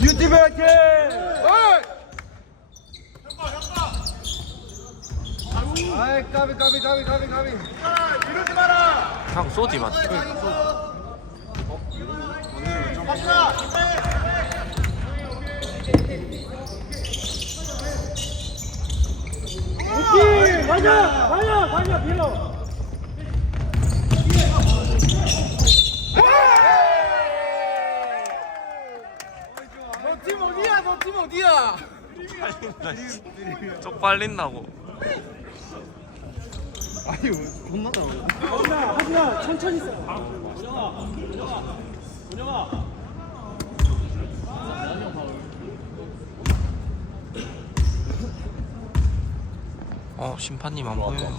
유티브 화이팅! 아이 까비 까비 까비 까비 까비 형 쏘지 마. 오케이 가자 가자 가자 밀어 너팀 어디야 너 팀 어디야? 쪽팔린다고. 아니 혼나다. 하지마 하지마. 천천히 써 어. 심판님 안 보여요.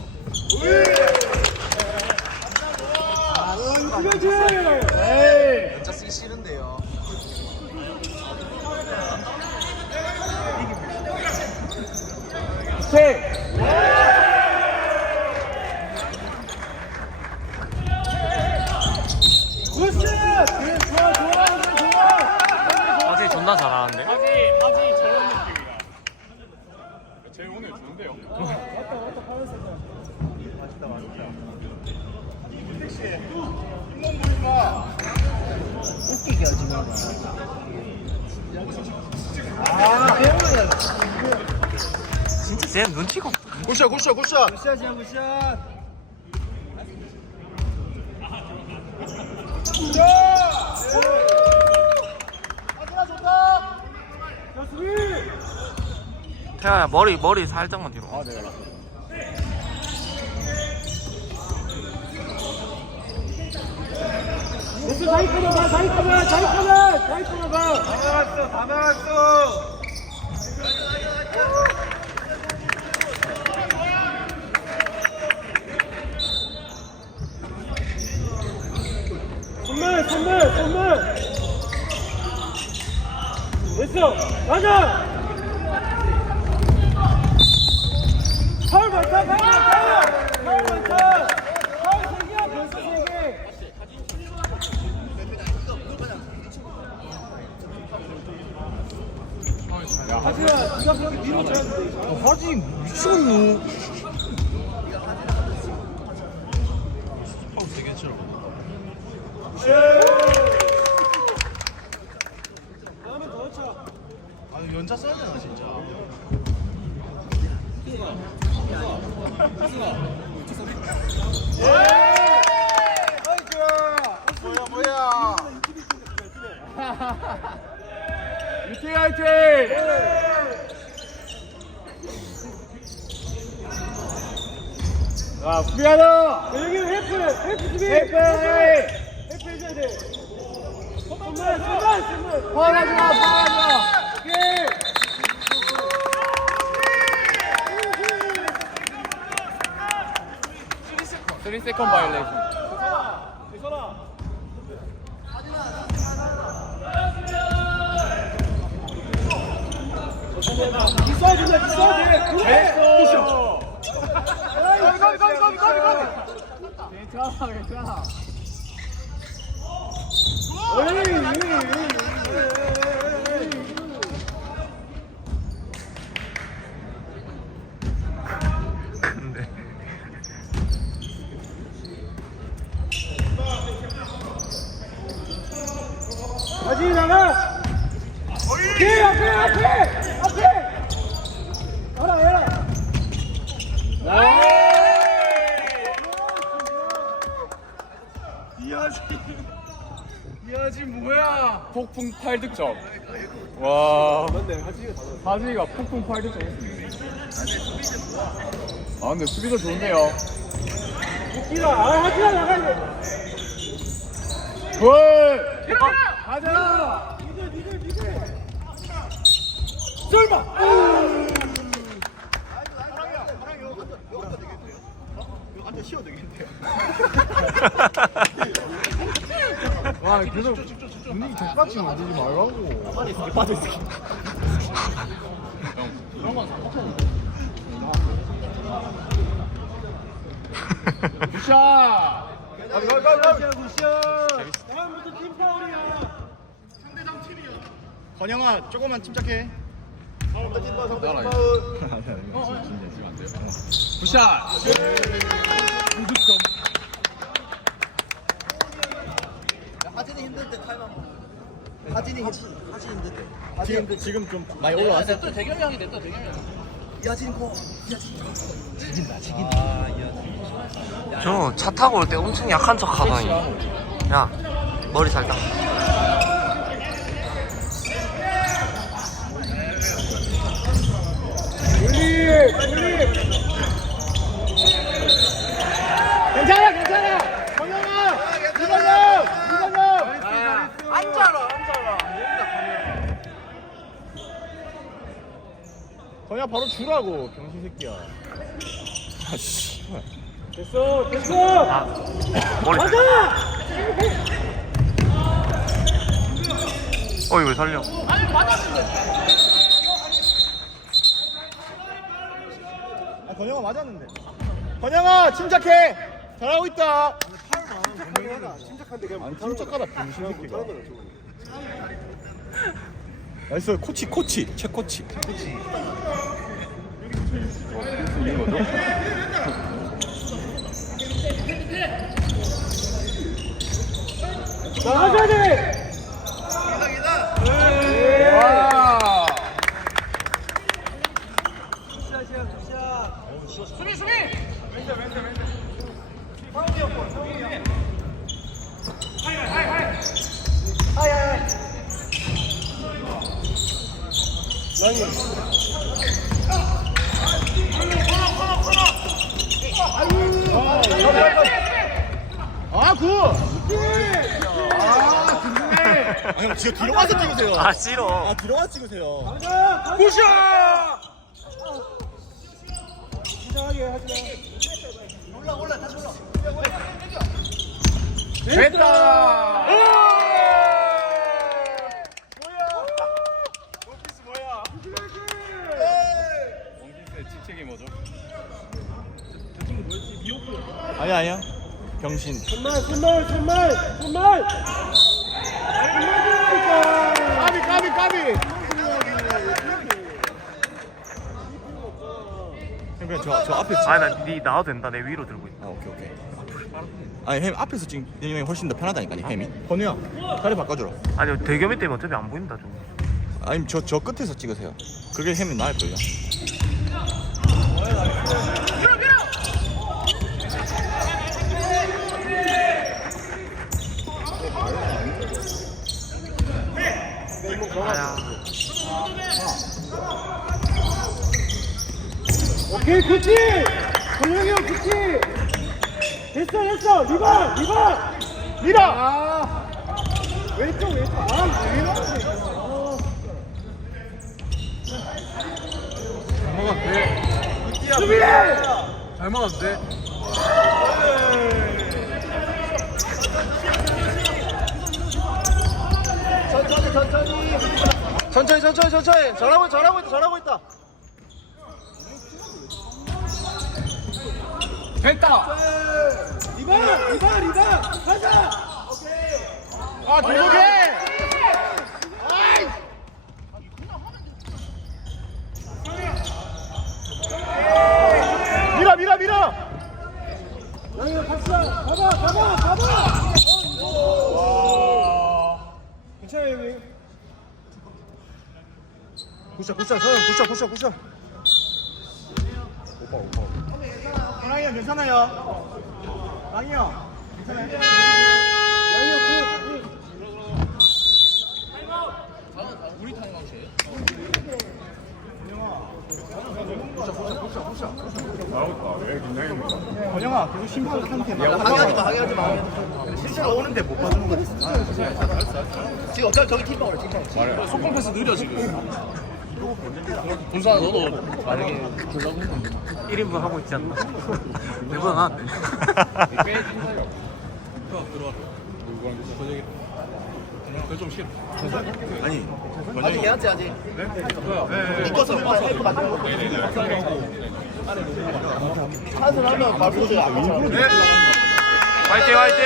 그렇지 진짜 쓰기 싫은데요 굿스 좋아 좋아 좋아 어제 존나 잘하는데. 웃기게 하지 마라. 진짜 쟤 눈치가 없다. 굿샷 굿샷 굿샷 굿샷이야 굿샷 태아야 머리 머리 살짝만 뒤로. 아 내가. 굿스 자기 끊어봐 자기 끊어 자기 끊어 자기 끊어봐 다 나갔어 다 나갔어 선물 선물 선물 가자! 파울 많다 파울 많다 파울 많다 파울 세 개야 벌써 세개 하지야 네가 그렇게 밀어줘야 돼 하지 미쳤노 다음에 더 쳐. 아 연자 써야 되나 진짜 뭐야 뭐야 유팅 화이팅 자 수비하자 여기 헬프 헬프 수비 헬프! 헬프 해줘야 돼 선물 선물 선물 파울하지 마 파울하지 마 오케이 3 세컨 바이올레이션 대선아 있어야 된다 있어야 돼 그래 가비 가비 가비 가비 가비 가비 괜찮아 괜찮아 에이 에이 근데 다시 나가 오케 이 해라 이하지 뭐야? 폭풍 8득점. 와. 하지가 폭풍 8득점. 했습니다 아 근데 수비가 좋은데요. 웃기다 아 하지가 나가야 돼굿 가자! 니들 니들 니들 설마! 아 계속 분위기 족같이 만들지 말라고. 빨리 있을게 빠져 있을게 굿샷! 굿샷 다음부터 팀 파울이야. 건영아 조금만 침착해 하진이 힘들 때 타임 한 번. 하진이 하진 하진 힘들 때. 하진 힘들 때. 지금 좀 많이 올라왔어 냅둬 대경이 형이 대경이 형. 야진 고. 야진. 죽인다 죽인다. 저차 타고 올 때 엄청 약한 척 하더니 야 머리 잘닦 괜찮아 괜찮아. 건영아 이건영 이건영. 앉아라 앉아라 건영 바로 주라고 병신 새끼야. 아씨 됐어 됐어. 아 맞아. 어이 왜 살려. 아, 건영아 맞았는데. 건영아 침착해. 잘하고 있다. 침착한데 그냥 아니 침착하다 병신 새끼가 나이스 코치 코치 최 코치. 코치 나가야 돼 지금 뒤로 가서 찍으세요. 아 싫어 아, 뒤로 가서 찍으세요. 굿샷! 이상하게 하지 올라 올라 다시 올라. 됐다! 아니야, 아니야. 병신. 손말 손말 손말 손말이니까 까비, 까비, 까비! 형, 그냥 저, 저 앞에 찍 아니 나니 나와도 된다 내 위로 들고 있다 아, 오케이, 오케이. 아니, 햄 앞에서 찍는 게 훨씬 더 편하다니까요, 햄이. 건우야, 다리 바꿔주라. 아니 대겸이 때문에 어차피 안 보인다 좀 아니, 저, 저 끝에서 찍으세요. 그게 햄이 나을걸요. 아야 오케이 굿지 건영이 형 굿지 됐어 됐어. 리바 리바 밀어. 아. 왼쪽 왼쪽. 아왜 이러지 수비해! 잘 먹었는데? 천천히 천천히. 천천히, 천천히, 천천히. 잘하고, 잘하고 있다, 잘하고 있다. 리바 리바 리바 가자 아, 계속해! 아이! 밀어, 밀어, 밀어! 양이 갑시다 가봐 가봐 가봐 괜찮아요 형님 굿샷, 굿샷, 굿샷. 오빠, 오빠. 랑이 형, 괜찮아요? 랑이 형. 형 건영아, 계속 심판 상태야. 방해하지 마 방해하지 마. 실제로 오는데 못 봐주는 거지. 지금 어차피 저기 팀방으로 팀방. 속공 패스 느려 지금. 군사 너도 만약에 했는데 1인분 하고 있지 않나 내보다 나았네 좀 싫어. 아니, 아직 해야지 아직. 이거서 헬프 맞는 거. 찬스 하면 바로 안 돼. 화이팅 화이팅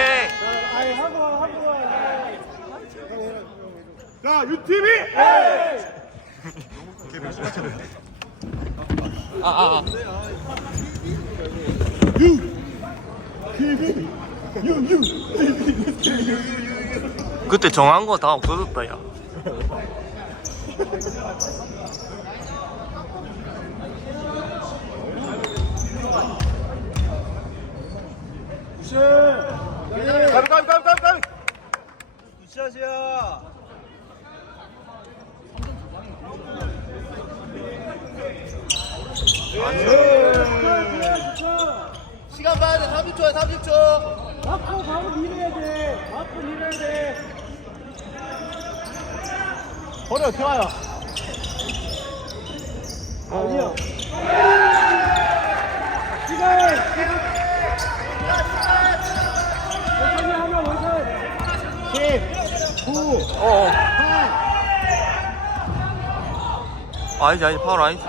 아니 하고 와 하고 와자 유티비 그때 정한 거 다 없어졌다, 야. 가비 가비 가비 가비 가비 굿샷이야. 버려 좋아요 아니야. 시간. 천천히 하면 원샷. 10, 9, 어, 어. 8. 아니지, 아니지, 파울 아니지.